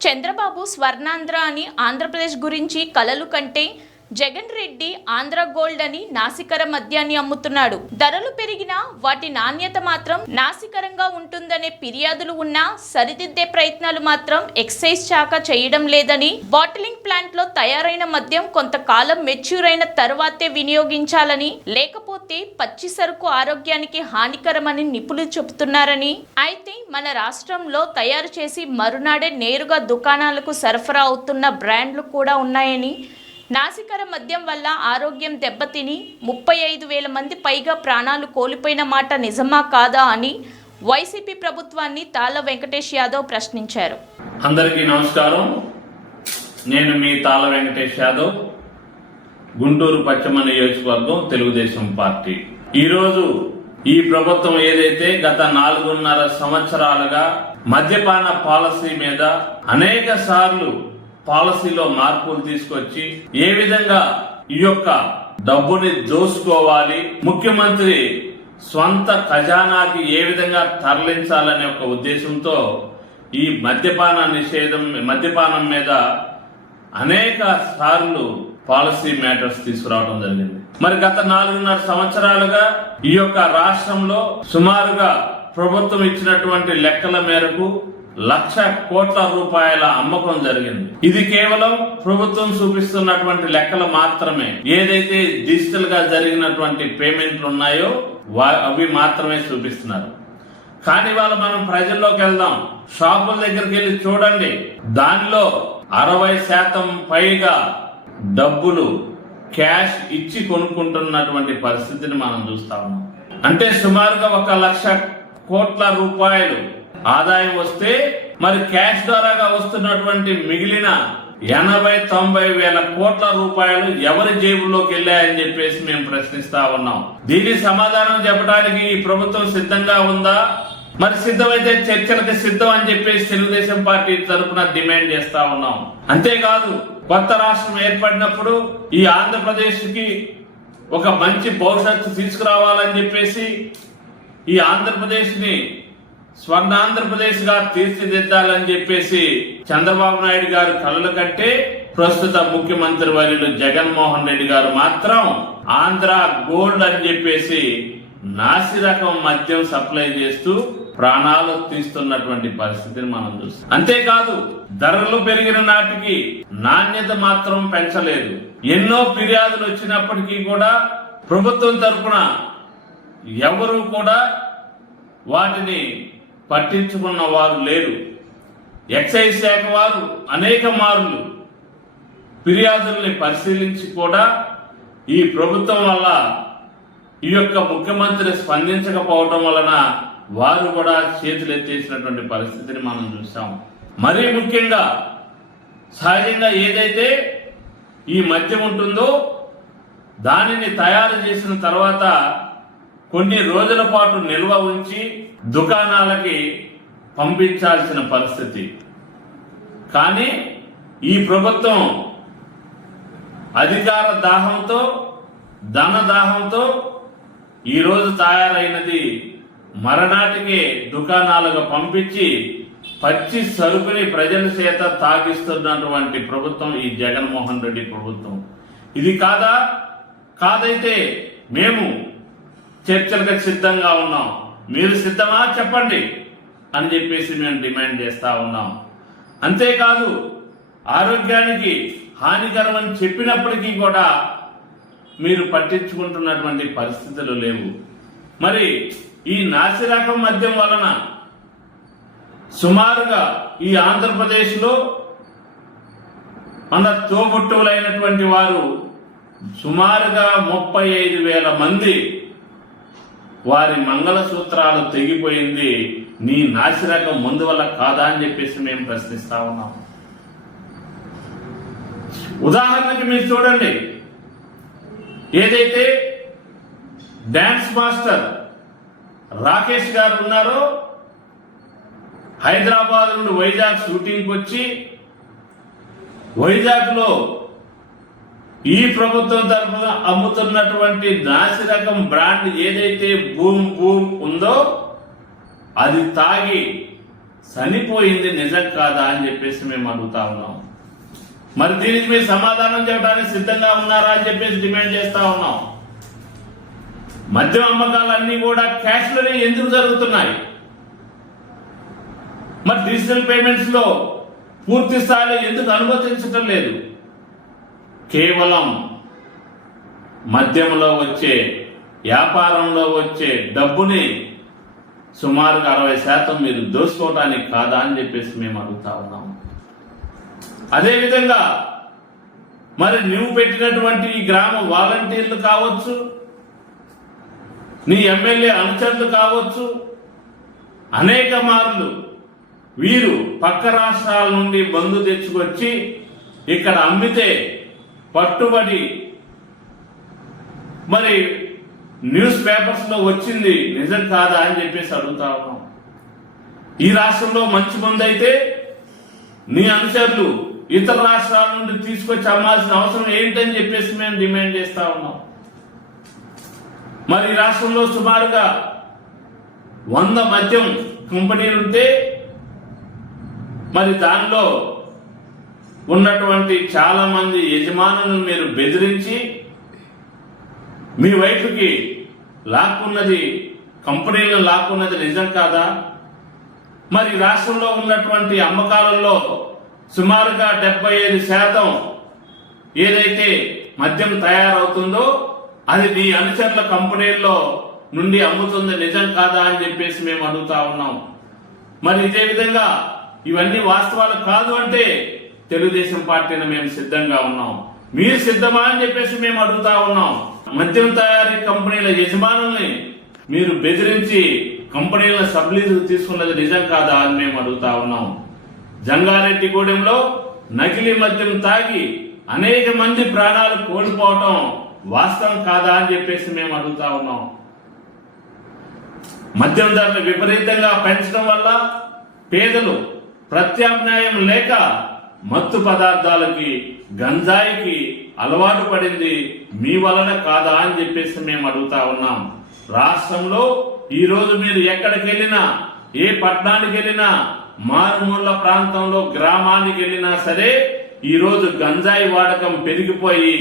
చంద్రబాబు స్వర్ణాంధ్ర అని ఆంధ్రప్రదేశ్ గురించి కలలు కంటే జగన్ రెడ్డి ఆంధ్ర గోల్డ్ అని నాసికర మద్యాన్ని అమ్ముతున్నాడు. ధరలు పెరిగినా వాటి నాణ్యత మాత్రం నాసికరంగా ఉంటుందనే ఫిర్యాదులు ఉన్నా సరిదిద్దే ప్రయత్నాలు మాత్రం ఎక్సైజ్ శాఖ చేయడం లేదని బాటిలింగ్ ప్లాంట్లో తయారైన మద్యం కొంతకాలం మెచ్యూర్ అయిన తర్వాతే వినియోగించాలని లేకపోతే పచ్చి సరుకు ఆరోగ్యానికి హానికరమని నిపుణులు చెబుతున్నారని. అయితే మన రాష్ట్రంలో తయారు చేసి మరునాడే నేరుగా దుకాణాలకు సరఫరా అవుతున్న బ్రాండ్లు కూడా ఉన్నాయని నాసికర మద్యం వల్ల ఆరోగ్యం దెబ్బతిని ముప్పై ఐదు వేల మంది పైగా ప్రాణాలు కోల్పోయిన మాట నిజమా కాదా అని వైసీపీ ప్రభుత్వాన్ని తాళ్ళ వెంకటేష్ యాదవ్ ప్రశ్నించారు. అందరికీ నమస్కారం. నేను మీ తాళ వెంకటేష్ యాదవ్ గుంటూరు పశ్చిమ నియోజకవర్గం తెలుగుదేశం పార్టీ. ఈరోజు ఈ ప్రభుత్వం ఏదైతే గత నాలుగున్నర సంవత్సరాలుగా మద్యపాన పాలసీ మీద అనేక సార్లు పాలసీలో మార్పులు తీసుకొచ్చి ఏ విధంగా ఈ యొక్క డబ్బుని దోసుకోవాలి ముఖ్యమంత్రి స్వంత ఖజానాకి ఏ విధంగా తరలించాలనే ఒక ఉద్దేశంతో ఈ మద్యపాన నిషేధం మద్యపానం మీద అనేక సార్లు పాలసీ మ్యాటర్స్ తీసుకురావడం జరిగింది. మరి గత నాలుగున్నర సంవత్సరాలుగా ఈ యొక్క రాష్ట్రంలో సుమారుగా ప్రభుత్వం ఇచ్చినటువంటి లెక్కల మేరకు లక్ష కోట్ల రూపాయల అమ్మకం జరిగింది. ఇది కేవలం ప్రభుత్వం చూపిస్తున్నటువంటి లెక్కలు మాత్రమే. ఏదైతే డిజిటల్గా జరిగినటువంటి పేమెంట్లు ఉన్నాయో వా- అవి మాత్రమే చూపిస్తున్నారు. కానీ వాళ్ళు మనం ప్రజల్లోకి వెళ్దాం. షాపుల దగ్గరికి వెళ్ళి చూడండి. దానిలో అరవై శాతం పైగా డబ్బులు క్యాష్ ఇచ్చి కొనుక్కుంటున్నటువంటి పరిస్థితిని మనం చూస్తా ఉన్నాం. అంటే సుమారుగా ఒక లక్ష కోట్ల రూపాయలు ఆదాయం వస్తే మరి క్యాష్ ద్వారాగా వస్తున్నటువంటి మిగిలిన ఎనభై తొంభై వేల కోట్ల రూపాయలు ఎవరి జేబుల్లోకి వెళ్ళాయని చెప్పేసి మేము ప్రశ్నిస్తా ఉన్నాం. దీని సమాధానం చెప్పడానికి ఈ ప్రభుత్వం సిద్ధంగా ఉందా? మరి సిద్ధమైతే చర్చలకు సిద్ధం అని చెప్పేసి తెలుగుదేశం పార్టీ తరఫున డిమాండ్ చేస్తా ఉన్నాం. అంతేకాదు కొత్త రాష్ట్రం ఏర్పడినప్పుడు ఈ ఆంధ్రప్రదేశ్కి ఒక మంచి భవిష్యత్తు తీసుకురావాలని చెప్పేసి ఈ ఆంధ్రప్రదేశ్ని స్వర్ణాంధ్రప్రదేశ్గా తీర్చిదిద్దాలని చెప్పేసి చంద్రబాబు నాయుడు గారు కళ్ళు కట్టే ప్రస్తుత ముఖ్యమంత్రి వర్యులు జగన్మోహన్ రెడ్డి గారు మాత్రం ఆంధ్ర గోల్డ్ అని చెప్పేసి నాసి రకం మద్యం సప్లై చేస్తూ ప్రాణాలు తీస్తున్నటువంటి పరిస్థితిని మనం చూస్తాం. అంతేకాదు ధరలు పెరిగిన నాటికి నాణ్యత మాత్రం పెంచలేదు. ఎన్నో ఫిర్యాదులు వచ్చినప్పటికీ కూడా ప్రభుత్వం తరపున ఎవరు కూడా వాటిని పట్టించుకున్న వారు లేరు. ఎక్సైజ్ శాఖ వారు అనేక మార్లు ఫిర్యాదుల్ని పరిశీలించి కూడా ఈ ప్రభుత్వం వల్ల ఈ యొక్క ముఖ్యమంత్రి స్పందించకపోవటం వలన వారు కూడా చేతులు ఎత్తేసినటువంటి పరిస్థితిని మనం చూసాం మరీ ముఖ్యంగా సహజంగా ఏదైతే ఈ మద్యం ఉంటుందో దానిని తయారు చేసిన తర్వాత కొన్ని రోజుల పాటు నిల్వ ఉంచి దుకాణాలకి పంపించాల్సిన పరిస్థితి. కానీ ఈ ప్రభుత్వం అధికార దాహంతో ధన దాహంతో ఈరోజు తయారైనది మరనాటికి దుకాణాలకు పంపించి పచ్చి సరుకుని ప్రజల చేత తాగిస్తున్నటువంటి ప్రభుత్వం ఈ జగన్మోహన్ రెడ్డి ప్రభుత్వం. ఇది కాదా? కాదైతే మేము చర్చలకు సిద్ధంగా ఉన్నాం. మీరు సిద్ధమా చెప్పండి అని చెప్పేసి మేము డిమాండ్ చేస్తా ఉన్నాం. అంతేకాదు ఆరోగ్యానికి హానికరం అని చెప్పినప్పటికీ కూడా మీరు పట్టించుకుంటున్నటువంటి పరిస్థితులు లేవు. మరి ఈ నాసిరకం మద్యం వలన సుమారుగా ఈ ఆంధ్రప్రదేశ్లో మన తోబుట్టువులైనటువంటి వారు సుమారుగా ముప్పై ఐదు వేల మంది వారి మంగళసూత్రాలు తెగిపోయింది నీ నాసిరకం ముందు వల్ల కాదా అని చెప్పేసి మేము ప్రశ్నిస్తా ఉన్నాం. ఉదాహరణకి మీరు చూడండి. ఏదైతే డ్యాన్స్ మాస్టర్ రాకేష్ గారు ఉన్నారో హైదరాబాద్ నుండి వైజాగ్ షూటింగ్కి వచ్చి వైజాగ్లో ఈ ప్రభుత్వం తరఫున అమ్ముతున్నటువంటి నాసిరకం బ్రాండ్ ఏదైతే భూమ్ భూమ్ ఉందో అది తాగి చనిపోయింది నిజం కాదా అని చెప్పేసి మేము అడుగుతా ఉన్నాం. మరి దీనికి మీరు సమాధానం చెప్పడానికి సిద్ధంగా ఉన్నారా అని చెప్పేసి డిమాండ్ చేస్తా ఉన్నాం. మద్యం అమ్మకాలన్నీ కూడా క్యాష్లోనే ఎందుకు జరుగుతున్నాయి? మరి డిజిటల్ పేమెంట్స్లో పూర్తి స్థాయిలో ఎందుకు అనుమతించటం లేదు? కేవలం మద్యంలో వచ్చే వ్యాపారంలో వచ్చే డబ్బుని సుమారుగా అరవై శాతం మీరు దోసుకోవటానికి కాదా అని చెప్పేసి మేము అడుగుతా ఉన్నాం. అదేవిధంగా మరి నువ్వు పెట్టినటువంటి ఈ గ్రామ వాలంటీర్లు కావచ్చు నీ ఎమ్మెల్యే అనుచరులు కావచ్చు అనేక మార్లు వీరు పక్క రాష్ట్రాల నుండి బంధు తెచ్చుకొచ్చి ఇక్కడ అమ్మితే పట్టుబడి. మరి న్యూస్ పేపర్స్లో వచ్చింది నిజం కాదా అని చెప్పేసి అడుగుతా ఉన్నాం. ఈ రాష్ట్రంలో మంచి మంది అయితే నీ అనుచరులు ఇతర రాష్ట్రాల నుండి తీసుకొచ్చి అమ్మాల్సిన అవసరం ఏంటని చెప్పేసి మేము డిమాండ్ చేస్తా ఉన్నాం. మరి ఈ రాష్ట్రంలో సుమారుగా వంద మద్యం కంపెనీలుంటే మరి దానిలో ఉన్నటువంటి చాలా మంది యజమానులను మీరు బెదిరించి మీ వైపుకి లాక్కున్నది కంపెనీలను లాక్కున్నది నిజం కాదా? మరి రాష్ట్రంలో ఉన్నటువంటి అమ్మకాలలో సుమారుగా డెబ్బై ఐదు శాతం ఏదైతే మద్యం తయారవుతుందో అది మీ అనుచరుల కంపెనీల్లో నుండి అమ్ముతుంది నిజం కాదా అని చెప్పేసి మేము అడుగుతా ఉన్నాం. మరి ఇదే విధంగా ఇవన్నీ వాస్తవాలు కాదు అంటే తెలుగుదేశం పార్టీని మేము సిద్ధంగా ఉన్నాం. మీరు సిద్ధమా అని చెప్పేసి మేము అడుగుతా ఉన్నాం. మద్యం తయారీ కంపెనీల యజమానుల్ని మీరు బెదిరించి కంపెనీల సబ్లీజు తీసుకున్నది నిజం కాదా అని మేము అడుగుతా ఉన్నాం. జంగారెడ్డిగూడెంలో నకిలీ మద్యం తాగి అనేక మంది ప్రాణాలు కోల్పోవటం వాస్తవం కాదా అని చెప్పేసి మేము అడుగుతా ఉన్నాం. మద్యం ధరలు విపరీతంగా పెంచడం వల్ల పేదలు ప్రత్యామ్నాయం లేక మత్తు పదార్థాలకి గంజాయికి అలవాటు పడింది మీ వలన కాదా అని చెప్పేసి మేము అడుగుతా ఉన్నాం. రాష్ట్రంలో ఈ రోజు మీరు ఎక్కడికి వెళ్ళినా ఏ పట్టణానికి వెళ్ళినా మారుమూల ప్రాంతంలో గ్రామానికి వెళ్ళినా సరే ఈ రోజు గంజాయి వాడకం పెరిగిపోయి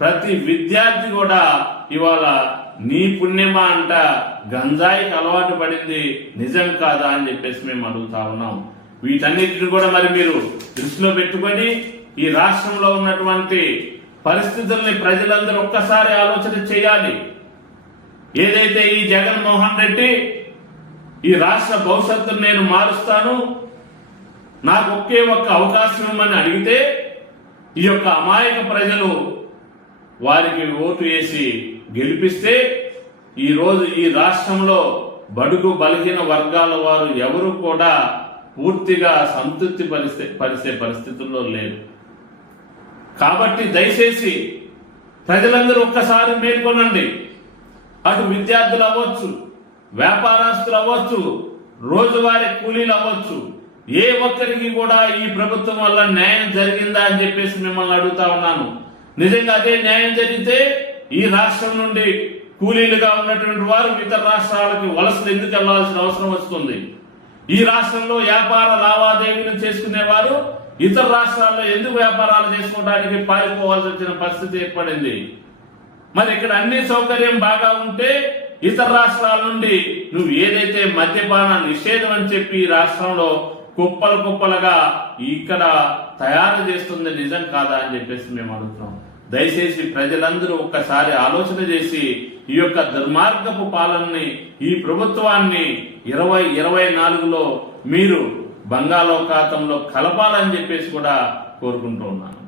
ప్రతి విద్యార్థి కూడా ఇవాళ నీ పుణ్యమా అంట గంజాయికి అలవాటు పడింది నిజం కాదా అని చెప్పేసి మేము అడుగుతా ఉన్నాం. వీటన్నిటిని కూడా మరి మీరు దృష్టిలో పెట్టుకొని ఈ రాష్ట్రంలో ఉన్నటువంటి పరిస్థితుల్ని ప్రజలందరూ ఒక్కసారి ఆలోచన చేయాలి. ఏదైతే ఈ జగన్మోహన్ రెడ్డి ఈ రాష్ట్ర భవిష్యత్తును నేను మారుస్తాను నాకు ఒకే ఒక్క అవకాశం ఇవ్వమని అడిగితే ఈ యొక్క అమాయక ప్రజలు వారికి ఓటు వేసి గెలిపిస్తే ఈరోజు ఈ రాష్ట్రంలో బడుగు బలహీన వర్గాల వారు ఎవరు కూడా పూర్తిగా సంతృప్తి పరిస్తే పరిచే పరిస్థితుల్లో లేదు కాబట్టి దయచేసి ప్రజలందరూ ఒక్కసారి మేల్కొనండి. అటు విద్యార్థులు అవ్వచ్చు వ్యాపారస్తులు అవ్వచ్చు రోజువారీ కూలీలు అవ్వచ్చు ఏ ఒక్కరికి కూడా ఈ ప్రభుత్వం వల్ల న్యాయం జరిగిందా అని చెప్పేసి మిమ్మల్ని అడుగుతా ఉన్నాను. నిజంగా అదే న్యాయం జరిగితే ఈ రాష్ట్రం నుండి కూలీలుగా ఉన్నటువంటి వారు ఇతర రాష్ట్రాలకి వలసలు ఎందుకు వెళ్ళాల్సిన అవసరం వస్తుంది? ఈ రాష్ట్రంలో వ్యాపార లావాదేవీలు చేసుకునేవారు ఇతర రాష్ట్రాల్లో ఎందుకు వ్యాపారాలు చేసుకోవడానికి పారిపోవాల్సి వచ్చిన పరిస్థితి ఏర్పడింది. మరి ఇక్కడ అన్ని సౌకర్యం బాగా ఉంటే ఇతర రాష్ట్రాల నుండి నువ్వు ఏదైతే మద్యపాన నిషేధం అని చెప్పి ఈ రాష్ట్రంలో కుప్పలు కుప్పలుగా ఇక్కడ తయారు చేస్తుంది నిజం కాదా అని చెప్పేసి మేము అడుగుతున్నాం. దయచేసి ప్రజలందరూ ఒక్కసారి ఆలోచన చేసి ఈ యొక్క దుర్మార్గపు పాలనని ఈ ప్రభుత్వాన్ని ఇరవై ఇరవై నాలుగులో మీరు బంగాళాఖాతంలో కలపాలని చెప్పేసి కూడా కోరుకుంటూ ఉన్నాను.